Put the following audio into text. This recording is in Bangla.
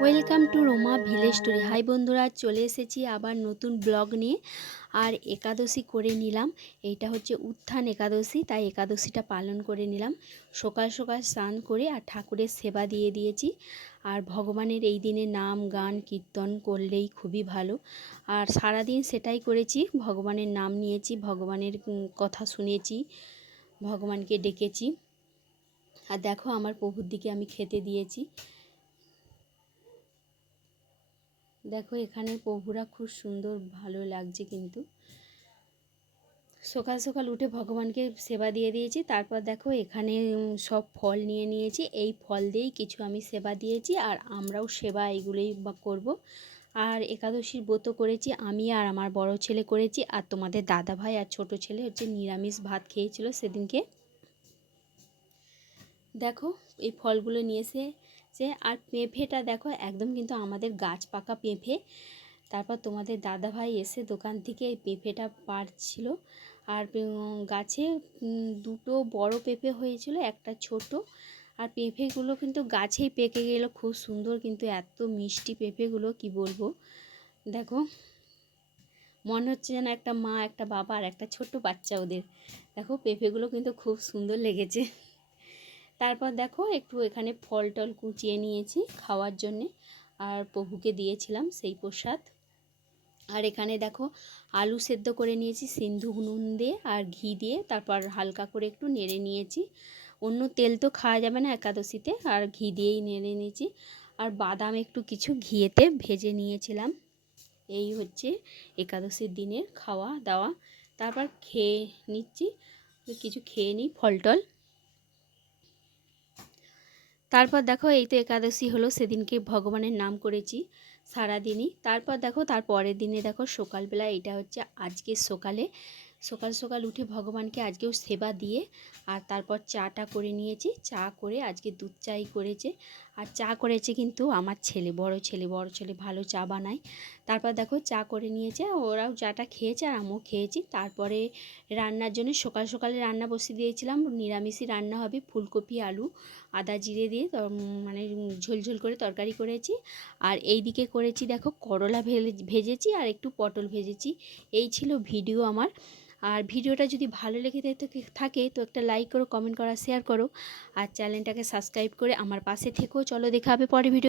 Welcome to Roma village story. Hi বন্ধুরা, চলে এসেছি আবার নতুন ব্লগ নিয়ে। আর একাদশী করে নিলাম। এইটা হচ্ছে উত্থান একাদশী, তাই একাদশীটা পালন করে নিলাম। সকাল সকাল স্নান করে আর ঠাকুরের সেবা দিয়ে দিয়েছি। আর ভগবানের এই দিনে নাম, গান, কীর্তন করলেই খুবই ভালো। আর সারাদিন সেটাই করেছি। ভগবানের নাম নিয়েছি, ভগবানের কথা শুনেছি, ভগবানকে ডেকেছি। আর দেখো আমার প্রভুর দিকে আমি খেতে দিয়েছি। দেখো এখানে প্রভুরা খুব সুন্দর, ভালো লাগছে কিন্তু। সকাল সকাল উঠে ভগবানকে সেবা দিয়ে দিয়েছি, তারপর দেখো এখানে সব ফল নিয়ে নিয়েছি। এই ফল দিয়েই কিছু আমি সেবা দিয়েছি আর আমরাও সেবা এগুলোই করব। আর একাদশীর ব্রত করেছি আমি আর আমার বড় ছেলে করেছি আর তোমাদের দাদা ভাই আর ছোট ছেলে হচ্ছে নিরামিষ ভাত খেয়েছিল সেদিনকে। দেখো, এই ফলগুলো নিয়ে এসে যে, আর পেঁপেটা দেখো, একদম কিন্তু আমাদের গাছ পাকা পেঁপে। তারপর তোমাদের দাদা ভাই এসে দোকান থেকে এই পেঁপেটা পাড়ছিল। আর গাছে দুটো বড় পেঁপে হয়েছিল, একটা ছোট। আর পেঁপেগুলো কিন্তু গাছেই পেকে গেল, খুব সুন্দর কিন্তু এত মিষ্টি পেঁপেগুলো, কি বলব? দেখো, মনে হচ্ছে যেন একটা মা, একটা বাবা আর একটা ছোট্ট বাচ্চা ওদের। দেখো, পেঁপেগুলো কিন্তু খুব সুন্দর লেগেছে। তারপর দেখো একটু এখানে ফল টল কুচিয়ে নিয়েছি খাওয়ার জন্যে। আর প্রভুকে দিয়েছিলাম সেই প্রসাদ। আর এখানে দেখো আলু সেদ্ধ করে নিয়েছি, সিন্ধু নুন দিয়ে আর ঘি দিয়ে। তারপর হালকা করে একটু নেড়ে নিয়েছি। অন্য তেল তো খাওয়া যাবে না একাদশীতে, আর ঘি দিয়েই নেড়ে নিয়েছি। আর বাদাম একটু কিছু ঘিয়েতে ভেজে নিয়েছিলাম। এই হচ্ছে একাদশীর দিনের খাওয়া দাওয়া তারপর খেয়ে নিচ্ছি, কিছু খেয়ে নিই ফল টল তারপর দেখো এই তো একাদশী হলো, সেদিনকে ভগবানের নাম করেছি সারাদিনই। তারপর দেখো, তার পরের দিনে দেখো সকালবেলা এটা হচ্ছে আজকে সকালে। সকাল সকাল উঠে ভগবানকে আজকেও সেবা দিয়ে আর তারপর চাটা করে নিয়েছি। চা করে আজকে দুধ চাই করেছে। আর চা করেছে কিন্তু আমার ছেলে, বড় ছেলে বড় ছেলে ভালো চা বানায়। তারপর দেখো চা করে নিয়েছে, ওরাও চাটা খেয়েছে আর আমিও খেয়েছি। তারপরে রান্নার জন্য সকাল সকালে রান্না বসিয়ে দিয়েছিলাম, নিরামিষই রান্না হবে, ফুলকপি, আলু, আদা জিরে দিয়ে মানে ঝোলঝোল করে তরকারি করেছি। আর এই দিকে করেছি দেখো করলা ভেজেছি আর একটু পটল ভেজেছি। এই ছিল ভিডিও আমার। আর ভিডিওটা যদি ভালো লেগে থাকে- তো একটা লাইক করো কমেন্ট করা শেয়ার করো। আর চ্যানেলটাকে সাবস্ক্রাইব করে আমার পাশে থেকেও চলো দেখা হবে পরে ভিডিও